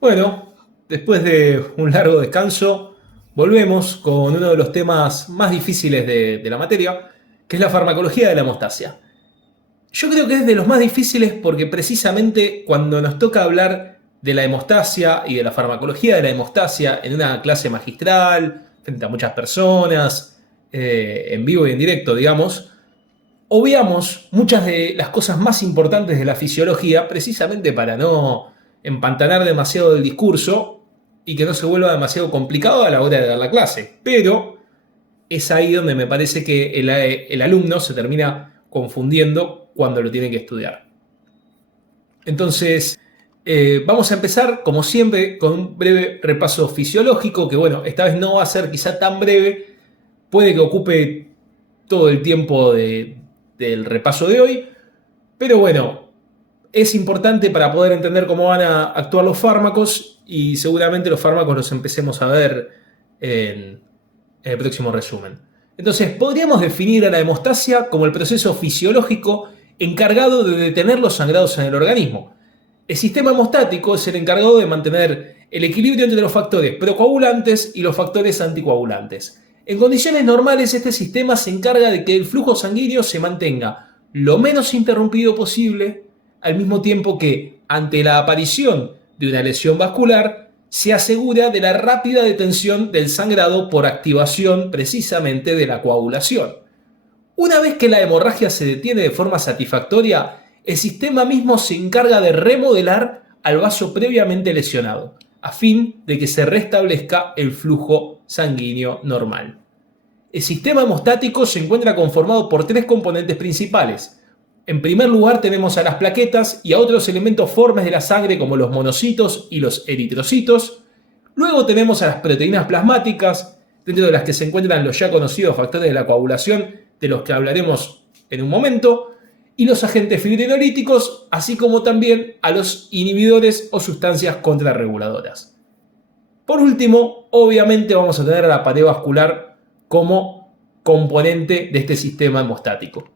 Bueno, después de un largo descanso, volvemos con uno de los temas más difíciles de la materia, que es la farmacología de la hemostasia. Yo creo que es de los más difíciles porque precisamente cuando nos toca hablar de la hemostasia y de la farmacología de la hemostasia en una clase magistral, frente a muchas personas, en vivo y en directo, digamos, obviamos muchas de las cosas más importantes de la fisiología precisamente para no empantanar demasiado el discurso y que no se vuelva demasiado complicado a la hora de dar la clase. Pero es ahí donde me parece que el alumno se termina confundiendo cuando lo tiene que estudiar. Entonces, vamos a empezar, como siempre, con un breve repaso fisiológico, que bueno, esta vez no va a ser quizá tan breve, puede que ocupe todo el tiempo del repaso de hoy, pero bueno, es importante para poder entender cómo van a actuar los fármacos y seguramente los fármacos los empecemos a ver en el próximo resumen. Entonces, podríamos definir a la hemostasia como el proceso fisiológico encargado de detener los sangrados en el organismo. El sistema hemostático es el encargado de mantener el equilibrio entre los factores procoagulantes y los factores anticoagulantes. En condiciones normales, este sistema se encarga de que el flujo sanguíneo se mantenga lo menos interrumpido posible, al mismo tiempo que, ante la aparición de una lesión vascular, se asegura de la rápida detención del sangrado por activación precisamente de la coagulación. Una vez que la hemorragia se detiene de forma satisfactoria, el sistema mismo se encarga de remodelar al vaso previamente lesionado, a fin de que se restablezca el flujo sanguíneo normal. El sistema hemostático se encuentra conformado por tres componentes principales. En primer lugar tenemos a las plaquetas y a otros elementos formes de la sangre como los monocitos y los eritrocitos. Luego tenemos a las proteínas plasmáticas, dentro de las que se encuentran los ya conocidos factores de la coagulación, de los que hablaremos en un momento, y los agentes fibrinolíticos, así como también a los inhibidores o sustancias contrarreguladoras. Por último, obviamente vamos a tener a la pared vascular como componente de este sistema hemostático.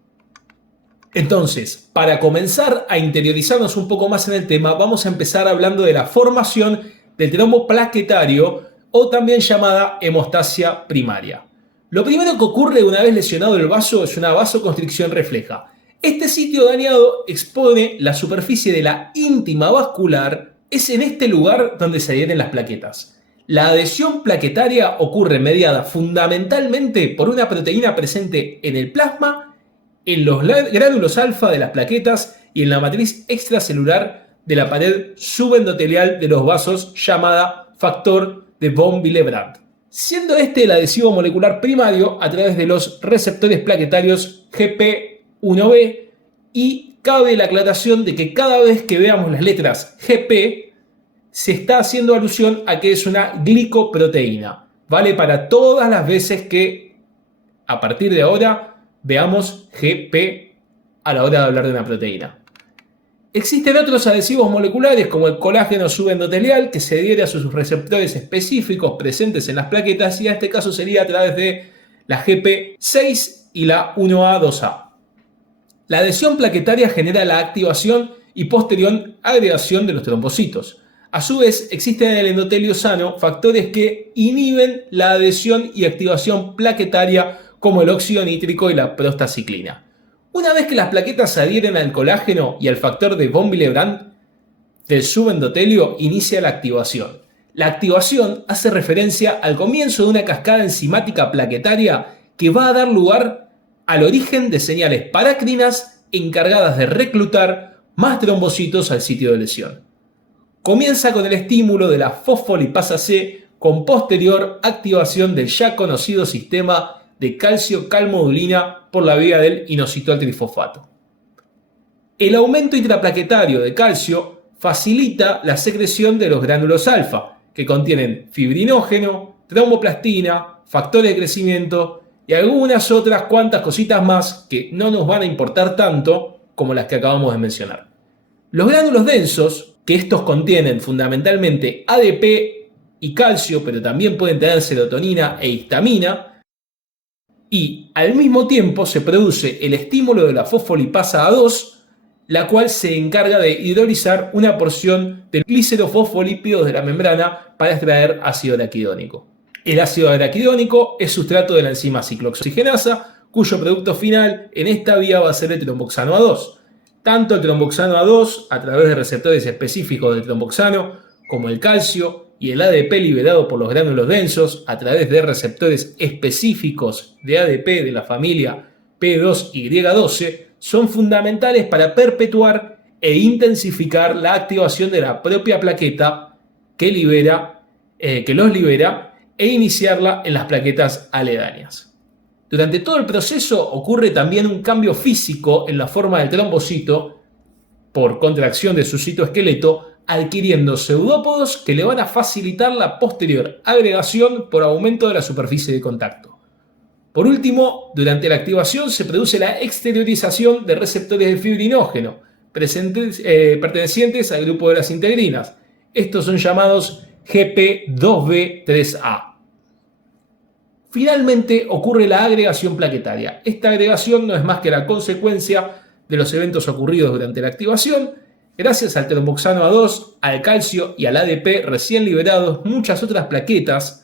Entonces, para comenzar a interiorizarnos un poco más en el tema, vamos a empezar hablando de la formación del trombo plaquetario o también llamada hemostasia primaria. Lo primero que ocurre una vez lesionado el vaso es una vasoconstricción refleja. Este sitio dañado expone la superficie de la íntima vascular. Es en este lugar donde se adhieren las plaquetas. La adhesión plaquetaria ocurre mediada fundamentalmente por una proteína presente en el plasma, en los gránulos alfa de las plaquetas y en la matriz extracelular de la pared subendotelial de los vasos llamada factor de von Willebrand, siendo este el adhesivo molecular primario a través de los receptores plaquetarios GP1B, y cabe la aclaración de que cada vez que veamos las letras GP se está haciendo alusión a que es una glicoproteína. Vale para todas las veces que a partir de ahora veamos GP a la hora de hablar de una proteína. Existen otros adhesivos moleculares como el colágeno subendotelial que se adhiere a sus receptores específicos presentes en las plaquetas, y en este caso sería a través de la GP6 y la 1A2A. La adhesión plaquetaria genera la activación y posterior agregación de los trombocitos. A su vez, existen en el endotelio sano factores que inhiben la adhesión y activación plaquetaria como el óxido nítrico y la prostaciclina. Una vez que las plaquetas se adhieren al colágeno y al factor de von Willebrand del subendotelio, inicia la activación. La activación hace referencia al comienzo de una cascada enzimática plaquetaria que va a dar lugar al origen de señales parácrinas encargadas de reclutar más trombocitos al sitio de lesión. Comienza con el estímulo de la fosfolipasa C con posterior activación del ya conocido sistema de calcio-calmodulina por la vía del inositol trifosfato. El aumento intraplaquetario de calcio facilita la secreción de los gránulos alfa, que contienen fibrinógeno, tromboplastina, factores de crecimiento y algunas otras cuantas cositas más que no nos van a importar tanto como las que acabamos de mencionar. Los gránulos densos, que estos contienen fundamentalmente ADP y calcio, pero también pueden tener serotonina e histamina, y al mismo tiempo se produce el estímulo de la fosfolipasa A2, la cual se encarga de hidrolizar una porción del glicerofosfolípidos de la membrana para extraer ácido araquidónico. El ácido araquidónico es sustrato de la enzima ciclooxigenasa, cuyo producto final en esta vía va a ser el tromboxano A2. Tanto el tromboxano A2, a través de receptores específicos del tromboxano, como el calcio y el ADP liberado por los gránulos densos, a través de receptores específicos de ADP de la familia P2Y12, son fundamentales para perpetuar e intensificar la activación de la propia plaqueta que los libera e iniciarla en las plaquetas aledañas. Durante todo el proceso ocurre también un cambio físico en la forma del trombocito por contracción de su citoesqueleto, adquiriendo pseudópodos que le van a facilitar la posterior agregación por aumento de la superficie de contacto. Por último, durante la activación se produce la exteriorización de receptores de fibrinógeno pertenecientes al grupo de las integrinas. Estos son llamados GP2B3A. Finalmente ocurre la agregación plaquetaria. Esta agregación no es más que la consecuencia de los eventos ocurridos durante la activación. Gracias al tromboxano A2, al calcio y al ADP recién liberados, muchas otras plaquetas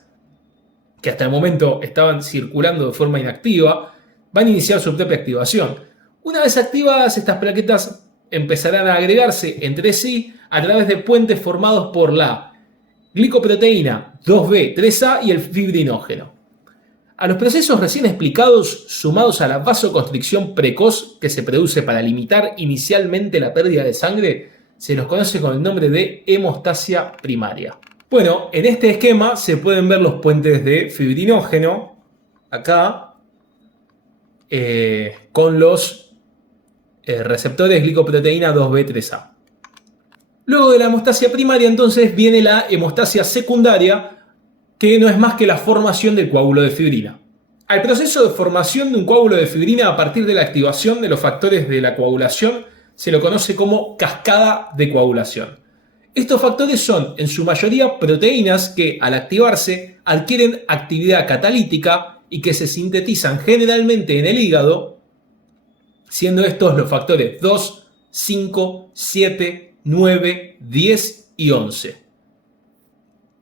que hasta el momento estaban circulando de forma inactiva van a iniciar su propia activación. Una vez activadas, estas plaquetas empezarán a agregarse entre sí a través de puentes formados por la glicoproteína 2B3A y el fibrinógeno. A los procesos recién explicados, sumados a la vasoconstricción precoz que se produce para limitar inicialmente la pérdida de sangre, se los conoce con el nombre de hemostasia primaria. Bueno, en este esquema se pueden ver los puentes de fibrinógeno, acá, con los receptores glicoproteína 2B3A. Luego de la hemostasia primaria, entonces, viene la hemostasia secundaria, que no es más que la formación del coágulo de fibrina. Al proceso de formación de un coágulo de fibrina a partir de la activación de los factores de la coagulación se lo conoce como cascada de coagulación. Estos factores son, en su mayoría, proteínas que, al activarse, adquieren actividad catalítica y que se sintetizan generalmente en el hígado, siendo estos los factores 2, 5, 7, 9, 10 y 11.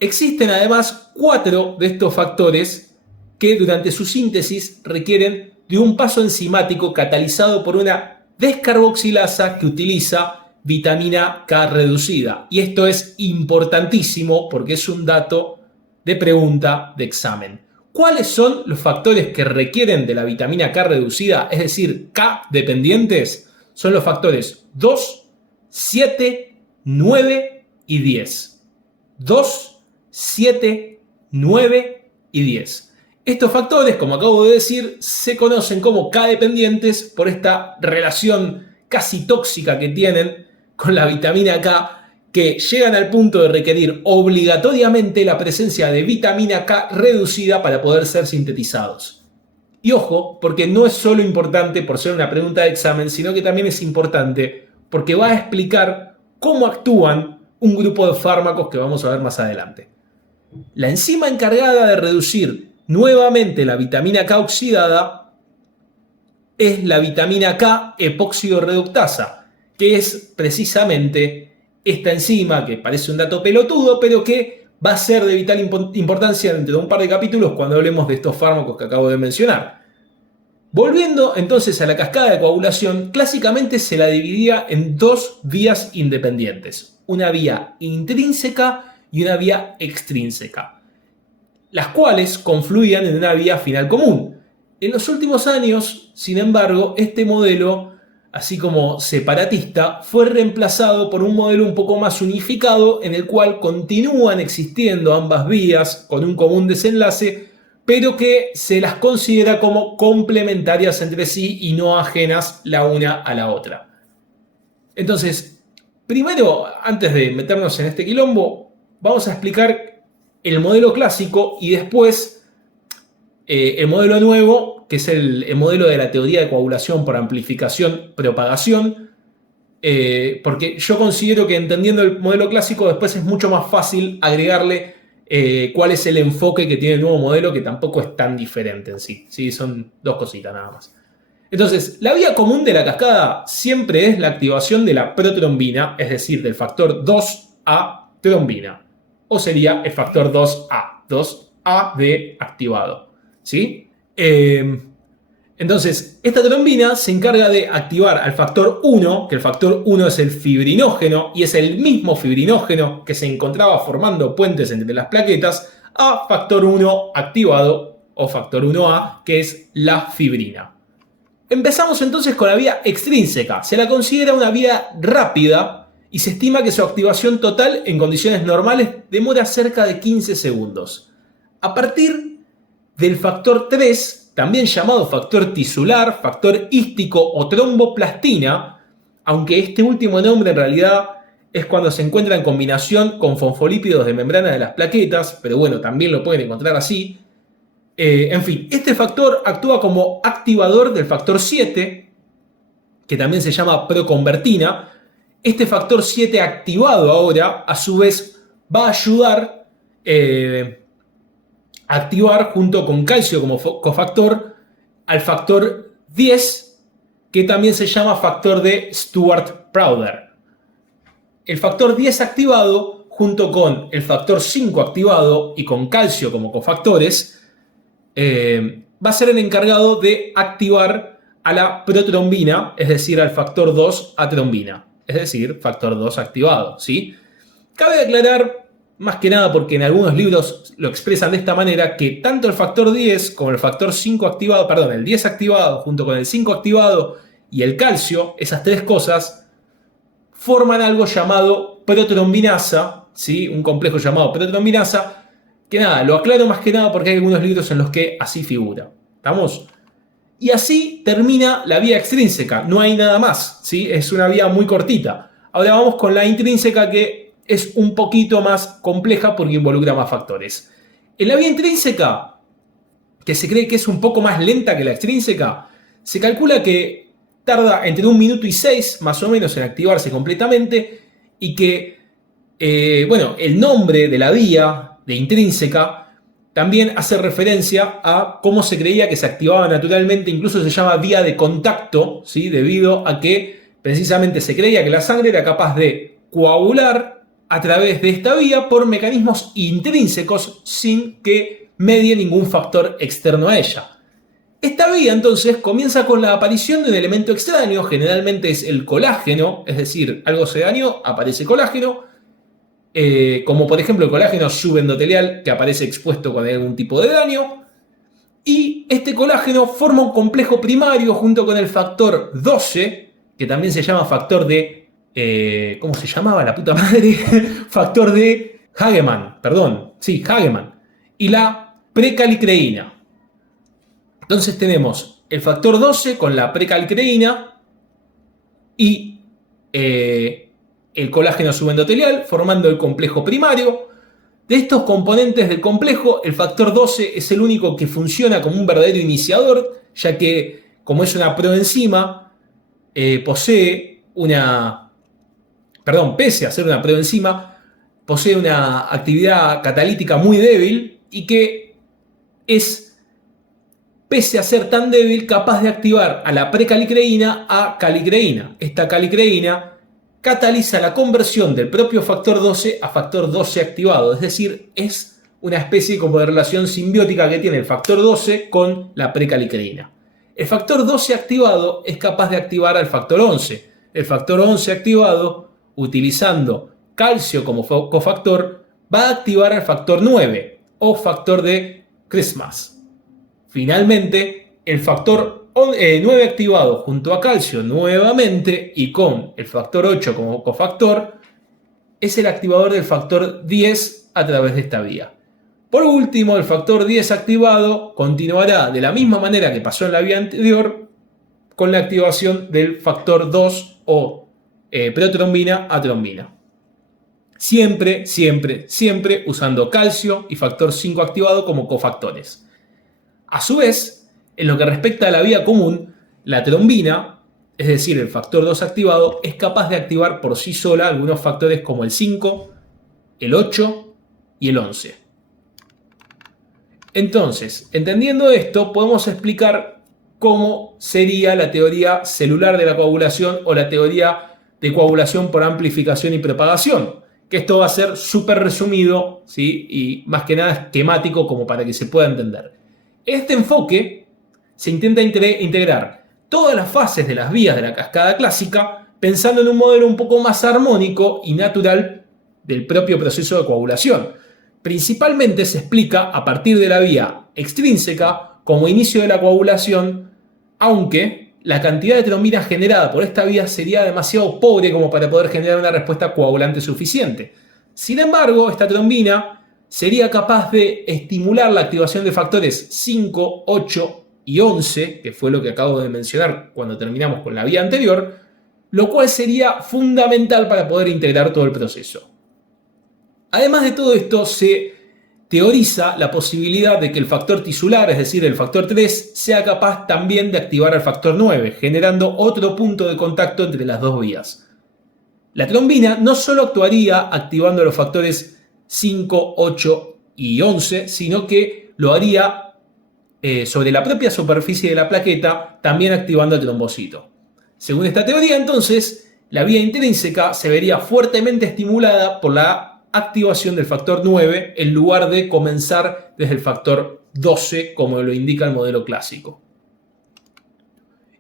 Existen además 4 de estos factores que durante su síntesis requieren de un paso enzimático catalizado por una descarboxilasa que utiliza vitamina K reducida. Y esto es importantísimo porque es un dato de pregunta de examen. ¿Cuáles son los factores que requieren de la vitamina K reducida, es decir, K dependientes? Son los factores 2, 7, 9 y 10. 2, 7, 9 y 10. Estos factores, como acabo de decir, se conocen como K-dependientes por esta relación casi tóxica que tienen con la vitamina K, que llegan al punto de requerir obligatoriamente la presencia de vitamina K reducida para poder ser sintetizados. Y ojo, porque no es solo importante por ser una pregunta de examen, sino que también es importante porque va a explicar cómo actúan un grupo de fármacos que vamos a ver más adelante. La enzima encargada de reducir nuevamente la vitamina K oxidada es la vitamina K epóxido-reductasa, que es precisamente esta enzima que parece un dato pelotudo, pero que va a ser de vital importancia dentro de un par de capítulos cuando hablemos de estos fármacos que acabo de mencionar. Volviendo entonces a la cascada de coagulación, clásicamente se la dividía en 2 vías independientes, una vía intrínseca y una vía extrínseca, las cuales confluían en una vía final común. En los últimos años, sin embargo, este modelo, así como separatista, fue reemplazado por un modelo un poco más unificado en el cual continúan existiendo ambas vías con un común desenlace, pero que se las considera como complementarias entre sí y no ajenas la una a la otra. Entonces, primero, antes de meternos en este quilombo, vamos a explicar el modelo clásico y después el modelo nuevo, que es el modelo de la teoría de coagulación por amplificación-propagación, porque yo considero que entendiendo el modelo clásico después es mucho más fácil agregarle cuál es el enfoque que tiene el nuevo modelo, que tampoco es tan diferente en sí. Sí, son 2 cositas nada más. Entonces, la vía común de la cascada siempre es la activación de la protrombina, es decir, del factor 2A trombina. O sería el factor 2A, 2A de activado. ¿Sí? Entonces, esta trombina se encarga de activar al factor 1, que el factor 1 es el fibrinógeno, y es el mismo fibrinógeno que se encontraba formando puentes entre las plaquetas, a factor 1 activado, o factor 1A, que es la fibrina. Empezamos entonces con la vía extrínseca. Se la considera una vía rápida y se estima que su activación total en condiciones normales demora cerca de 15 segundos. A partir del factor 3, también llamado factor tisular, factor hístico o tromboplastina, aunque este último nombre en realidad es cuando se encuentra en combinación con fosfolípidos de membrana de las plaquetas, pero bueno, también lo pueden encontrar así. En fin, este factor actúa como activador del factor 7, que también se llama proconvertina. Este factor 7 activado ahora, a su vez, va a ayudar a activar junto con calcio como cofactor al factor 10, que también se llama factor de Stewart-Browder. El factor 10 activado junto con el factor 5 activado y con calcio como cofactores va a ser el encargado de activar a la protrombina, es decir, al factor 2 a trombina, es decir, factor 2 activado, ¿sí? Cabe aclarar, más que nada porque en algunos libros lo expresan de esta manera, que tanto el factor 10 como el factor 5 activado, perdón, el 10 activado junto con el 5 activado y el calcio, esas tres cosas, forman algo llamado protrombinasa, ¿sí? Un complejo llamado protrombinasa, que nada, lo aclaro más que nada porque hay algunos libros en los que así figura. ¿Estamos? Y así termina la vía extrínseca, no hay nada más, ¿sí? Es una vía muy cortita. Ahora vamos con la intrínseca, que es un poquito más compleja porque involucra más factores. En la vía intrínseca, que se cree que es un poco más lenta que la extrínseca, se calcula que tarda entre 1 minuto y 6 más o menos en activarse completamente, y que, bueno, el nombre de la vía de intrínseca también hace referencia a cómo se creía que se activaba naturalmente, incluso se llama vía de contacto, ¿sí? Debido a que precisamente se creía que la sangre era capaz de coagular a través de esta vía por mecanismos intrínsecos sin que medie ningún factor externo a ella. Esta vía entonces comienza con la aparición de un elemento extraño, generalmente es el colágeno, es decir, algo se dañó, aparece colágeno, como por ejemplo el colágeno subendotelial que aparece expuesto cuando hay algún tipo de daño, y este colágeno forma un complejo primario junto con el factor 12, que también se llama factor de... ¿cómo se llamaba la puta madre? Factor de Hagemann, perdón, sí, Hagemann, y la precalicreína. Entonces tenemos el factor 12 con la precalicreína y el colágeno subendotelial formando el complejo primario. De estos componentes del complejo, el factor 12 es el único que funciona como un verdadero iniciador, ya que, como es una proenzima, pese a ser una proenzima, posee una actividad catalítica muy débil y que es, pese a ser tan débil, capaz de activar a la precalicreína a calicreína. Esta calicreína cataliza la conversión del propio factor 12 a factor 12 activado, es decir, es una especie como de relación simbiótica que tiene el factor 12 con la precalicreína. El factor 12 activado es capaz de activar al factor 11. El factor 11 activado, utilizando calcio como cofactor, va a activar al factor 9 o factor de Christmas. Finalmente, el factor 9 activado junto a calcio nuevamente y con el factor 8 como cofactor es el activador del factor 10 a través de esta vía. Por último, el factor 10 activado continuará de la misma manera que pasó en la vía anterior con la activación del factor 2 o protrombina a trombina. Siempre, siempre, siempre usando calcio y factor 5 activado como cofactores. A su vez, en lo que respecta a la vía común, la trombina, es decir, el factor 2 activado, es capaz de activar por sí sola algunos factores como el 5, el 8 y el 11. Entonces, entendiendo esto, podemos explicar como sería la teoría celular de la coagulación o la teoría de coagulación por amplificación y propagación, que esto va a ser súper resumido, ¿sí? Y más que nada esquemático como para que se pueda entender. Este enfoque se intenta integrar todas las fases de las vías de la cascada clásica pensando en un modelo un poco más armónico y natural del propio proceso de coagulación. Principalmente se explica a partir de la vía extrínseca como inicio de la coagulación, aunque la cantidad de trombina generada por esta vía sería demasiado pobre como para poder generar una respuesta coagulante suficiente. Sin embargo, esta trombina sería capaz de estimular la activación de factores 5, 8 y 11, que fue lo que acabo de mencionar cuando terminamos con la vía anterior, lo cual sería fundamental para poder integrar todo el proceso. Además de todo esto, se teoriza la posibilidad de que el factor tisular, es decir, el factor 3, sea capaz también de activar al factor 9, generando otro punto de contacto entre las dos vías. La trombina no solo actuaría activando los factores 5, 8 y 11, sino que lo haría sobre la propia superficie de la plaqueta, también activando el trombocito. Según esta teoría, entonces, la vía intrínseca se vería fuertemente estimulada por la activación del factor 9 en lugar de comenzar desde el factor 12, como lo indica el modelo clásico.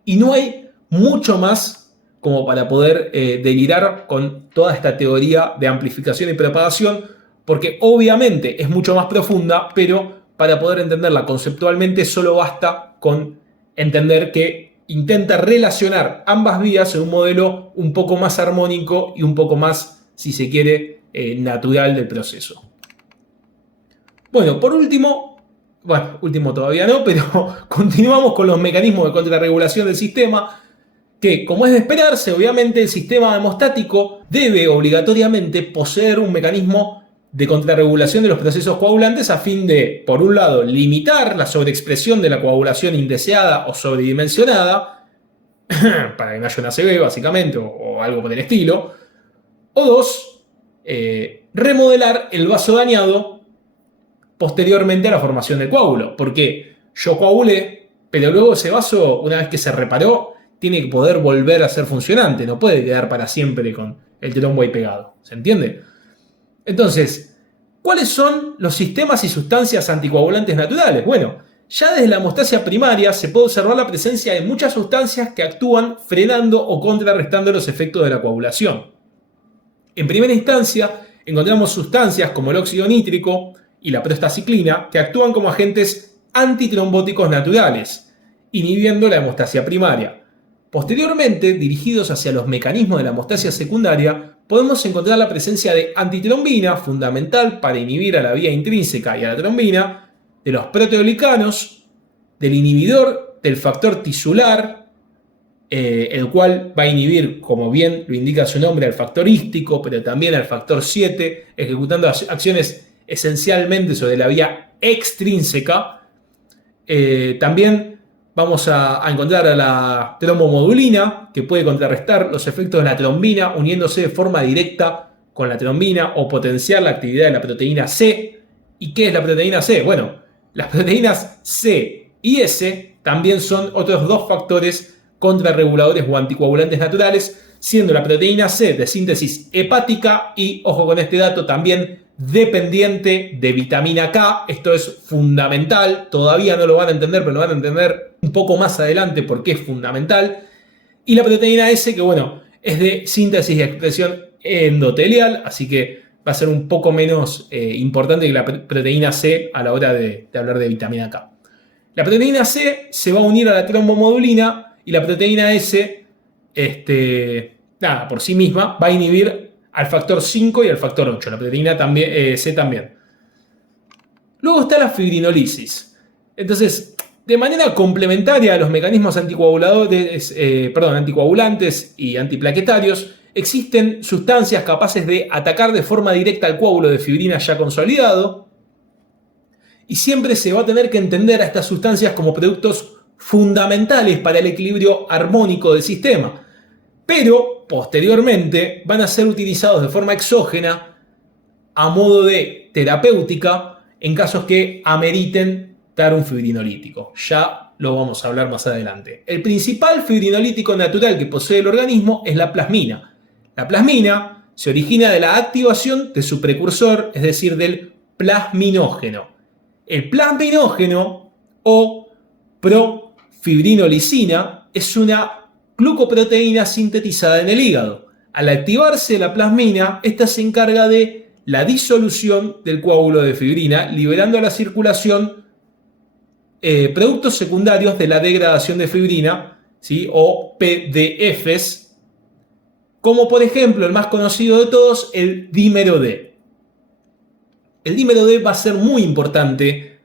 Y no hay mucho más como para poder delirar con toda esta teoría de amplificación y propagación, porque obviamente es mucho más profunda, pero para poder entenderla conceptualmente solo basta con entender que intenta relacionar ambas vías en un modelo un poco más armónico y un poco más, si se quiere, natural del proceso. Bueno, por último todavía no, pero continuamos con los mecanismos de contrarregulación del sistema, que, como es de esperarse, obviamente el sistema hemostático debe obligatoriamente poseer un mecanismo de contrarregulación de los procesos coagulantes a fin de, por un lado, limitar la sobreexpresión de la coagulación indeseada o sobredimensionada, para que no haya una ACV básicamente, o algo por el estilo, o dos, remodelar el vaso dañado posteriormente a la formación del coágulo. Porque yo coagulé, pero luego ese vaso, una vez que se reparó, tiene que poder volver a ser funcionante. No puede quedar para siempre con el trombo ahí pegado. ¿Se entiende? Entonces, ¿cuáles son los sistemas y sustancias anticoagulantes naturales? Bueno, ya desde la hemostasia primaria se puede observar la presencia de muchas sustancias que actúan frenando o contrarrestando los efectos de la coagulación. En primera instancia, encontramos sustancias como el óxido nítrico y la prostaciclina que actúan como agentes antitrombóticos naturales, inhibiendo la hemostasia primaria. Posteriormente, dirigidos hacia los mecanismos de la hemostasia secundaria, podemos encontrar la presencia de antitrombina, fundamental para inhibir a la vía intrínseca y a la trombina, de los proteoglicanos, del inhibidor del factor tisular, el cual va a inhibir, como bien lo indica su nombre, al factor hístico, pero también al factor 7, ejecutando acciones esencialmente sobre la vía extrínseca. También vamos a encontrar a la trombomodulina, que puede contrarrestar los efectos de la trombina, uniéndose de forma directa con la trombina o potenciar la actividad de la proteína C. ¿Y qué es la proteína C? Bueno, las proteínas C y S también son otros dos factores contrarreguladores o anticoagulantes naturales, siendo la proteína C de síntesis hepática y, ojo con este dato, también dependiente de vitamina K. Esto es fundamental, todavía no lo van a entender, pero lo van a entender un poco más adelante porque es fundamental. Y la proteína S, que bueno, es de síntesis y expresión endotelial, así que va a ser un poco menos importante que la proteína C a la hora de hablar de vitamina K. La proteína C se va a unir a la trombomodulina y la proteína S, por sí misma, va a inhibir al factor 5 y al factor 8. La proteína C también. Luego está la fibrinolisis. Entonces, de manera complementaria a los mecanismos anticoagulantes y antiplaquetarios, existen sustancias capaces de atacar de forma directa al coágulo de fibrina ya consolidado. Y siempre se va a tener que entender a estas sustancias como productos fundamentales para el equilibrio armónico del sistema, pero posteriormente van a ser utilizados de forma exógena a modo de terapéutica en casos que ameriten dar un fibrinolítico. Ya lo vamos a hablar más adelante. El principal fibrinolítico natural que posee el organismo es la plasmina. La plasmina se origina de la activación de su precursor, es decir, del plasminógeno. El plasminógeno o profibrinolicisina es una glucoproteína sintetizada en el hígado. Al activarse la plasmina, esta se encarga de la disolución del coágulo de fibrina, liberando a la circulación productos secundarios de la degradación de fibrina, ¿sí? O PDFs, como por ejemplo el más conocido de todos, el dímero D. El dímero D va a ser muy importante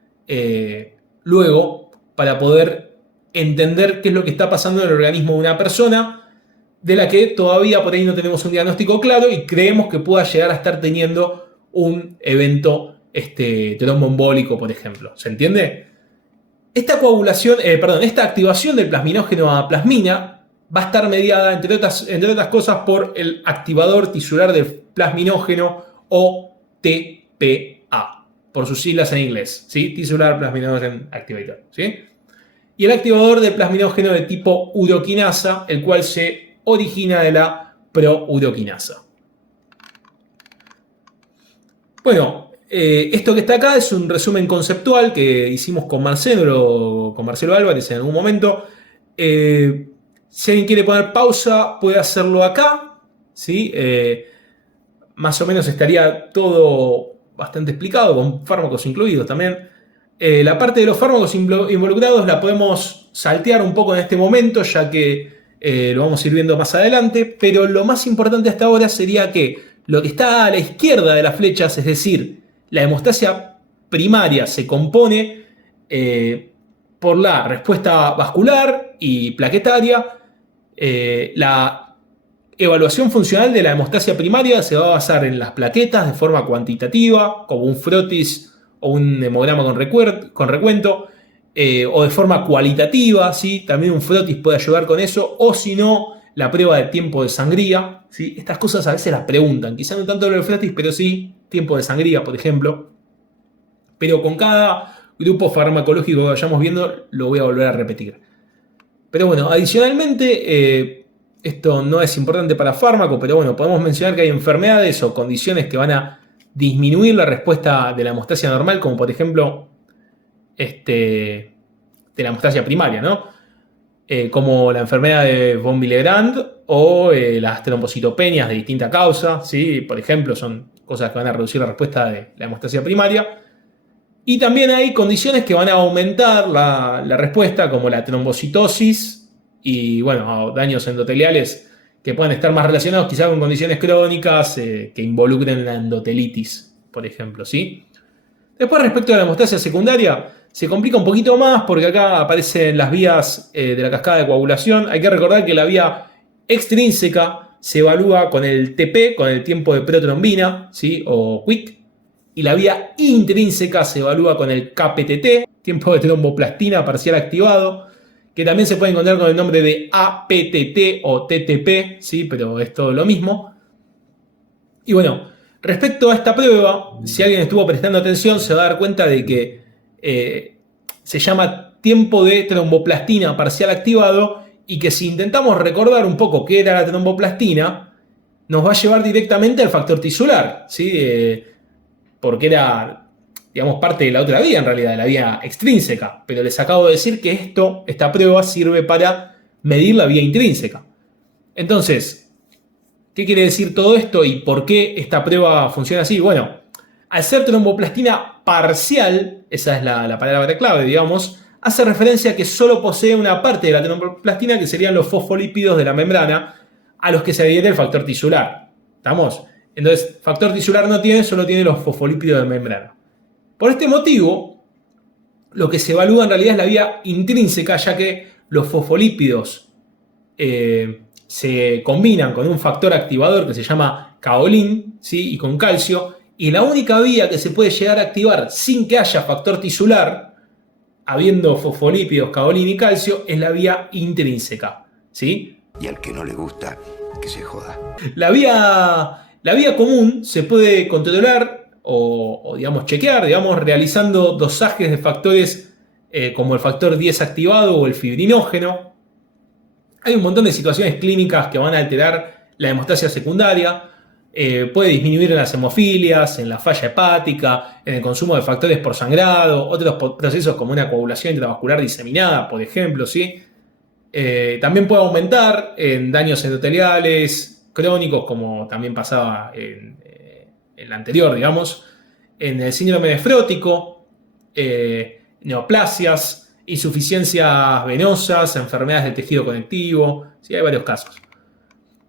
luego para poder entender qué es lo que está pasando en el organismo de una persona de la que todavía por ahí no tenemos un diagnóstico claro y creemos que pueda llegar a estar teniendo un evento tromboembólico, por ejemplo. ¿Se entiende? Esta activación del plasminógeno a plasmina va a estar mediada, entre otras cosas, por el activador tisular del plasminógeno o TPA, por sus siglas en inglés, ¿sí? Tisular Plasminogen Activator, ¿sí? Y el activador de plasminógeno de tipo uroquinasa, el cual se origina de la prouroquinasa. Bueno, esto que está acá es un resumen conceptual que hicimos con Marcelo Álvarez en algún momento. Si alguien quiere poner pausa, puede hacerlo acá, ¿sí? Más o menos estaría todo bastante explicado, con fármacos incluidos también. La parte de los fármacos involucrados la podemos saltear un poco en este momento, ya que lo vamos a ir viendo más adelante, pero lo más importante hasta ahora sería que lo que está a la izquierda de las flechas, es decir, la hemostasia primaria, se compone por la respuesta vascular y plaquetaria. La evaluación funcional de la hemostasia primaria se va a basar en las plaquetas de forma cuantitativa, como un frotis o un hemograma con recuento, o de forma cualitativa, ¿sí? También un frotis puede ayudar con eso, o si no, la prueba de tiempo de sangría, ¿sí? Estas cosas a veces las preguntan, quizá no tanto lo del frotis, pero sí tiempo de sangría, por ejemplo. Pero con cada grupo farmacológico que vayamos viendo, lo voy a volver a repetir. Pero bueno, adicionalmente, esto no es importante para fármaco, pero bueno, podemos mencionar que hay enfermedades o condiciones que van a disminuir la respuesta de la hemostasia normal, como por ejemplo de la hemostasia primaria, ¿no? Como la enfermedad de von Willebrand o las trombocitopenias de distinta causa, ¿sí? Por ejemplo, son cosas que van a reducir la respuesta de la hemostasia primaria. Y también hay condiciones que van a aumentar la respuesta, como la trombocitosis y, bueno, daños endoteliales que pueden estar más relacionados quizás con condiciones crónicas que involucren la endotelitis, por ejemplo, ¿sí? Después, respecto a la hemostasia secundaria, se complica un poquito más porque acá aparecen las vías de la cascada de coagulación. Hay que recordar que la vía extrínseca se evalúa con el TP, con el tiempo de protrombina, ¿sí? O QUIC. Y la vía intrínseca se evalúa con el KPTT, tiempo de tromboplastina parcial activado, que también se puede encontrar con el nombre de APTT o TTP, ¿sí? Pero es todo lo mismo. Y bueno, respecto a esta prueba, si alguien estuvo prestando atención, se va a dar cuenta de que se llama tiempo de tromboplastina parcial activado y que si intentamos recordar un poco qué era la tromboplastina, nos va a llevar directamente al factor tisular, ¿sí? Porque era, digamos, parte de la otra vía en realidad, de la vía extrínseca. Pero les acabo de decir que esta prueba sirve para medir la vía intrínseca. Entonces, ¿qué quiere decir todo esto y por qué esta prueba funciona así? Bueno, al ser tromboplastina parcial, esa es la palabra clave, digamos, hace referencia a que solo posee una parte de la tromboplastina, que serían los fosfolípidos de la membrana, a los que se adhiere el factor tisular. ¿Estamos? Entonces, factor tisular no tiene, solo tiene los fosfolípidos de membrana. Por este motivo, lo que se evalúa en realidad es la vía intrínseca, ya que los fosfolípidos se combinan con un factor activador que se llama caolín, ¿sí? Y con calcio, y la única vía que se puede llegar a activar sin que haya factor tisular, habiendo fosfolípidos, caolín y calcio, es la vía intrínseca, ¿sí? Y al que no le gusta, que se joda. La vía común se puede controlar o digamos, chequear, digamos, realizando dosajes de factores como el factor 10 activado o el fibrinógeno. Hay un montón de situaciones clínicas que van a alterar la hemostasia secundaria. Puede disminuir en las hemofilias, en la falla hepática, en el consumo de factores por sangrado, otros procesos como una coagulación intravascular diseminada, por ejemplo, ¿sí? También puede aumentar en daños endoteliales crónicos, como también pasaba en el anterior, digamos, en el síndrome nefrótico, neoplasias, insuficiencias venosas, enfermedades del tejido conectivo, ¿sí? Hay varios casos.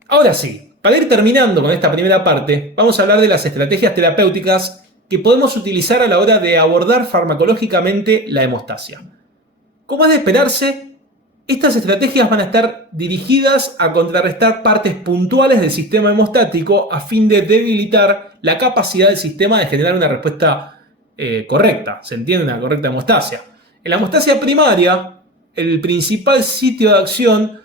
Ahora sí, para ir terminando con esta primera parte, vamos a hablar de las estrategias terapéuticas que podemos utilizar a la hora de abordar farmacológicamente la hemostasia. Como es de esperarse, estas estrategias van a estar dirigidas a contrarrestar partes puntuales del sistema hemostático a fin de debilitar la capacidad del sistema de generar una respuesta correcta, ¿se entiende? Una correcta hemostasia. En la hemostasia primaria, el principal sitio de acción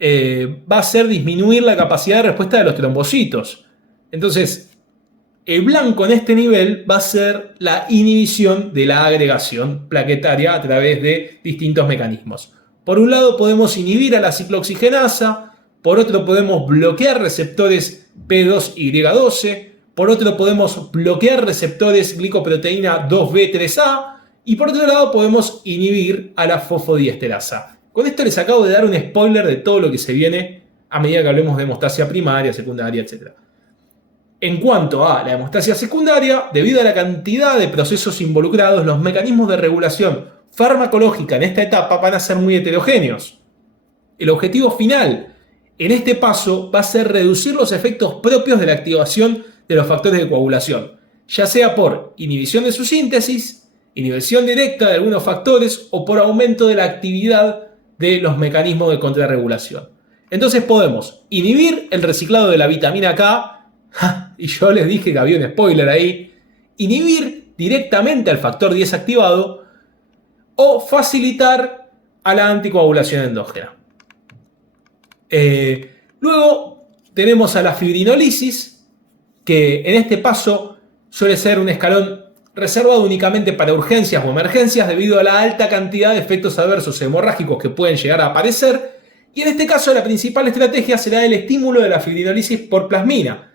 va a ser disminuir la capacidad de respuesta de los trombocitos. Entonces, el blanco en este nivel va a ser la inhibición de la agregación plaquetaria a través de distintos mecanismos. Por un lado podemos inhibir a la ciclooxigenasa, por otro podemos bloquear receptores P2Y12, por otro podemos bloquear receptores glicoproteína 2B3A y por otro lado podemos inhibir a la fosfodiesterasa. Con esto les acabo de dar un spoiler de todo lo que se viene a medida que hablemos de hemostasia primaria, secundaria, etc. En cuanto a la hemostasia secundaria, debido a la cantidad de procesos involucrados, los mecanismos de regulación farmacológica en esta etapa van a ser muy heterogéneos. El objetivo final en este paso va a ser reducir los efectos propios de la activación de los factores de coagulación, ya sea por inhibición de su síntesis, inhibición directa de algunos factores o por aumento de la actividad de los mecanismos de contrarregulación. Entonces podemos inhibir el reciclado de la vitamina K, y yo les dije que había un spoiler ahí, inhibir directamente al factor 10 activado o facilitar a la anticoagulación endógena. Luego tenemos a la fibrinolisis, que en este paso suele ser un escalón reservado únicamente para urgencias o emergencias debido a la alta cantidad de efectos adversos hemorrágicos que pueden llegar a aparecer, y en este caso la principal estrategia será el estímulo de la fibrinolisis por plasmina.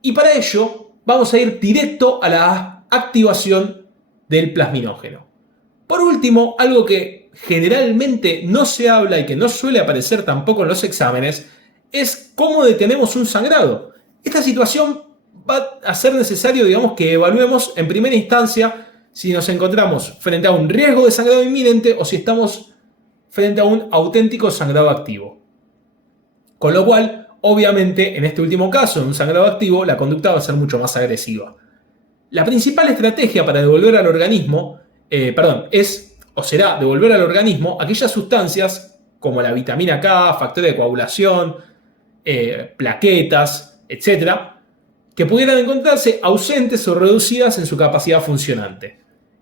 Y para ello vamos a ir directo a la activación del plasminógeno. Por último, algo que generalmente no se habla y que no suele aparecer tampoco en los exámenes es cómo detenemos un sangrado. Esta situación va a ser necesario, digamos, que evaluemos en primera instancia si nos encontramos frente a un riesgo de sangrado inminente o si estamos frente a un auténtico sangrado activo. Con lo cual, obviamente, en este último caso, en un sangrado activo, la conducta va a ser mucho más agresiva. La principal estrategia para devolver al organismo, será devolver al organismo aquellas sustancias como la vitamina K, factores de coagulación, plaquetas, etc., que pudieran encontrarse ausentes o reducidas en su capacidad funcionante.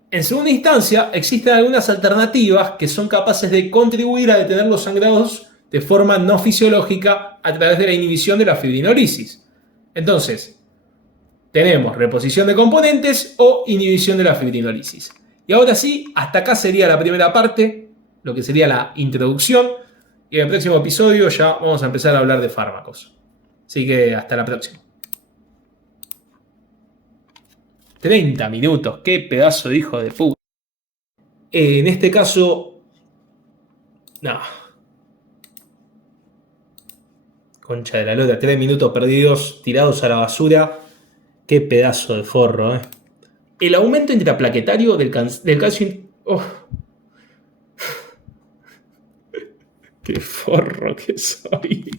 En segunda instancia, existen algunas alternativas que son capaces de contribuir a detener los sangrados de forma no fisiológica a través de la inhibición de la fibrinolisis. Entonces, tenemos reposición de componentes o inhibición de la fibrinolisis. Y ahora sí, hasta acá sería la primera parte, lo que sería la introducción. Y en el próximo episodio ya vamos a empezar a hablar de fármacos. Así que hasta la próxima. 30 minutos, qué pedazo de hijo de puta. En este caso, no. Concha de la lora, 3 minutos perdidos, tirados a la basura. Qué pedazo de forro, El aumento intraplaquetario del calcio... Oh. Qué forro que soy.